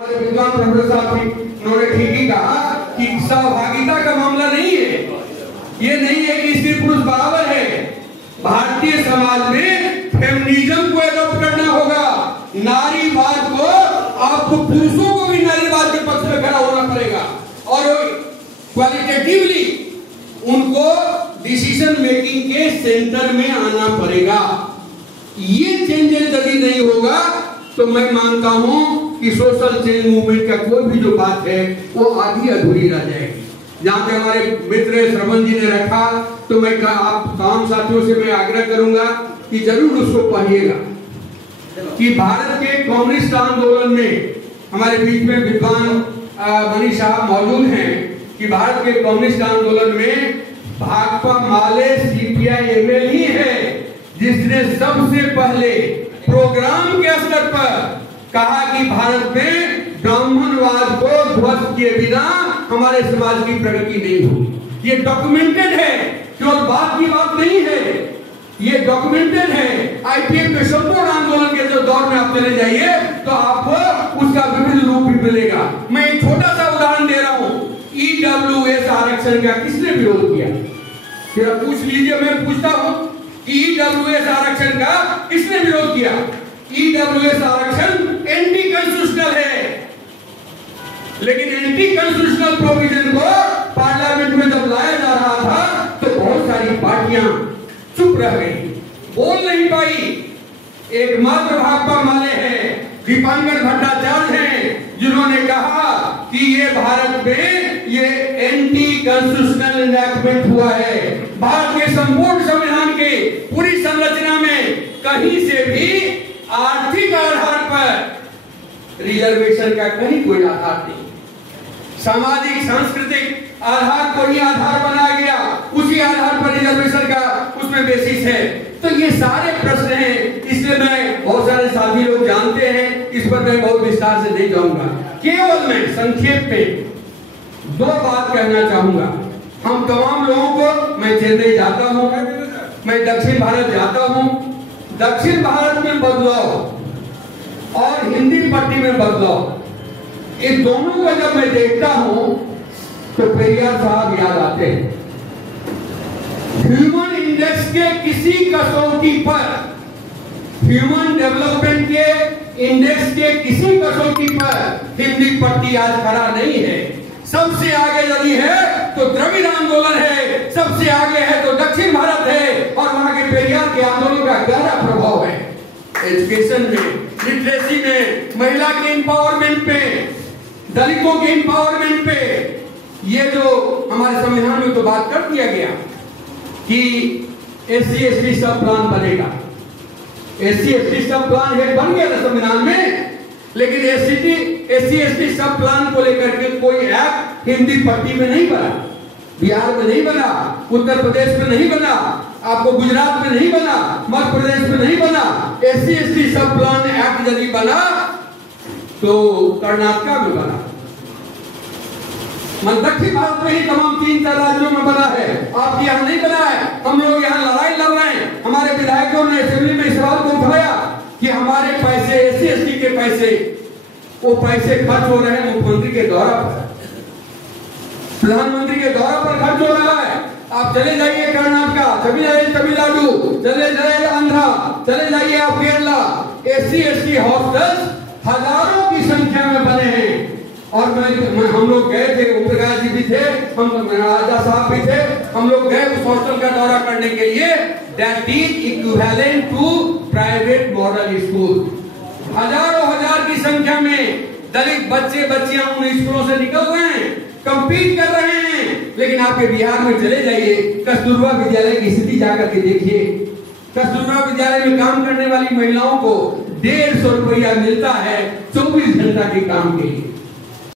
विद्वान प्रोफेसर साहब उन्होंने ठीक ही कहा कि सहभागिता का मामला नहीं है, ये नहीं है कि स्त्री पुरुष बराबर है। भारतीय समाज में फेमिनिज्म को एडॉप्ट करना होगा। नारीवाद को आपको पुरुषों को भी नारीवाद के पक्ष में खड़ा होना पड़ेगा और क्वालिटेटिवली उनको डिसीजन मेकिंग के सेंटर में आना पड़ेगा। ये चेंजेस यदि नहीं होगा तो मैं मानता हूं कि सोशल चेंज मूवमेंट का कोई भी जो बात है वो आधी अधूरी रह जाएगी। जहां पे हमारे मित्र श्रवण जी ने रखा तो मैं आप तमाम साथियों से मैं आग्रह करूंगा कि जरूर उसको पढ़िएगा कि भारत के कम्युनिस्ट आंदोलन में हमारे बीच में विद्वान मनीष साहब मौजूद हैं कि भारत के कम्युनिस्ट आंदोलन में भाकपा माले सीपीआई एमएल ही है जिसने सबसे पहले प्रोग्राम के स्तर पर कहा कि भारत में ब्राह्मणवाद को ध्वस्त किए बिना हमारे समाज की प्रगति नहीं होगी। ये डॉक्यूमेंटेड है, केवल बात की बात नहीं है, ये डॉक्यूमेंटेड है। आईपीएफ के संपूर्ण आंदोलन के जो दौर में आप चले जाइए तो आपको उसका विविध रूप भी मिलेगा। मैं एक छोटा सा उदाहरण दे रहा हूं। ईडब्ल्यूएस आरक्षण का किसने विरोध किया? जरा पूछ लीजिए, मैं पूछता हूं कि ईडब्ल्यूएस आरक्षण का किसने विरोध किया? ईडब्ल्यूएस आरक्षण एंटी कॉन्स्टिट्यूशनल है, लेकिन एंटी कॉन्स्टिट्यूशनल प्रोविजन को पार्लियामेंट में जब लाया जा रहा था तो बहुत सारी पार्टियां चुप रह गई, बोल नहीं पाई। एकमात्र भाकपा माले हैं, दीपांकर भट्टाचार्य हैं जिन्होंने कहा कि ये भारत में ये एंटी कॉन्स्टिट्यूशनल इनैक्टमेंट हुआ है। भारत के संपूर्ण संविधान के पूरी संरचना में कहीं से भी आर्थिक आधार पर रिजर्वेशन का कहीं कोई आधार नहीं। सामाजिक सांस्कृतिक आधार को ही आधार बनाया गया, उसी आधार पर रिजर्वेशन का उसमें बेसिस है। तो ये सारे प्रश्न हैं, इसलिए मैं बहुत सारे साथी लोग जानते हैं, इस पर मैं बहुत विस्तार से नहीं जाऊंगा। केवल मैं संक्षेप में दो बात कहना चाहूंगा। हम तमाम लोगों को, मैं चेन्नई जाता हूं, मैं दक्षिण भारत जाता हूं, दक्षिण भारत में बदलाव और हिंदी पट्टी में बदलाव, इन दोनों को जब मैं देखता हूं तो पेरियार साहब याद आते हैं। ह्यूमन इंडेक्स के किसी कसौटी पर, ह्यूमन डेवलपमेंट के इंडेक्स के किसी कसौटी पर हिंदी पट्टी आज खड़ा नहीं है। सबसे आगे यदि है तो द्रविड़ आंदोलन है, सबसे आगे है तो दक्षिण भारत है, और वहां के पेरियार के आंदोलन का गहरा प्रभाव है एजुकेशन में, लिटरेसी में, महिला के एम्पावरमेंट में, दलितों के एम्पावरमेंट पे। ये जो हमारे संविधान में तो बात कर दिया गया कि एससी एसटी सब प्लान बनेगा, एससी एसटी सब प्लान है, बन गया था संविधान में, लेकिन एससी एसटी सब प्लान को लेकर के कोई एक्ट हिंदी पट्टी में नहीं बना, बिहार में नहीं बना, उत्तर प्रदेश में नहीं बना, आपको गुजरात में नहीं बना, मध्य प्रदेश में नहीं बना। एससी एसटी सब प्लान एक्ट यदि बना तो कर्नाटका में बना, दक्षिण भारत में ही तमाम 3 राज्यों में बना है, आपके यहाँ नहीं बना है। हम लोग यहाँ लड़ाई लड़ रहे हैं, हमारे विधायकों ने असेंबली में इस सवाल को उठाया कि हमारे पैसे, एससी एसटी के पैसे, वो पैसे खर्च हो रहे हैं मुख्यमंत्री के दौरा पर, प्रधानमंत्री के दौरा पर खर्च हो रहा है। आप चले जाइए कर्नाटका, चले जाइए तमिलनाडु, चले जाइए आंध्रा, चले जाइए आप केरला, एससी एसटी हॉस्टल्स हजारों की संख्या में बने हैं। और हम लोग गए थे, ओम प्रकाश जी भी थे, हम राजा साहब भी थे, हम लोग गए उस हॉस्टल का दौरा करने के लिए। That is equivalent to private model school. हजारों हजार की संख्या में दलित बच्चे बच्चियां उन स्कूलों से निकल रहे हैं, कंपीट कर रहे हैं। लेकिन आपके बिहार में चले जाइए, कस्तूरबा विद्यालय की स्थिति जाकर के देखिए। कस्तूरबा विद्यालय में काम करने वाली महिलाओं को 150 रुपया मिलता है 24 घंटा के काम के लिए।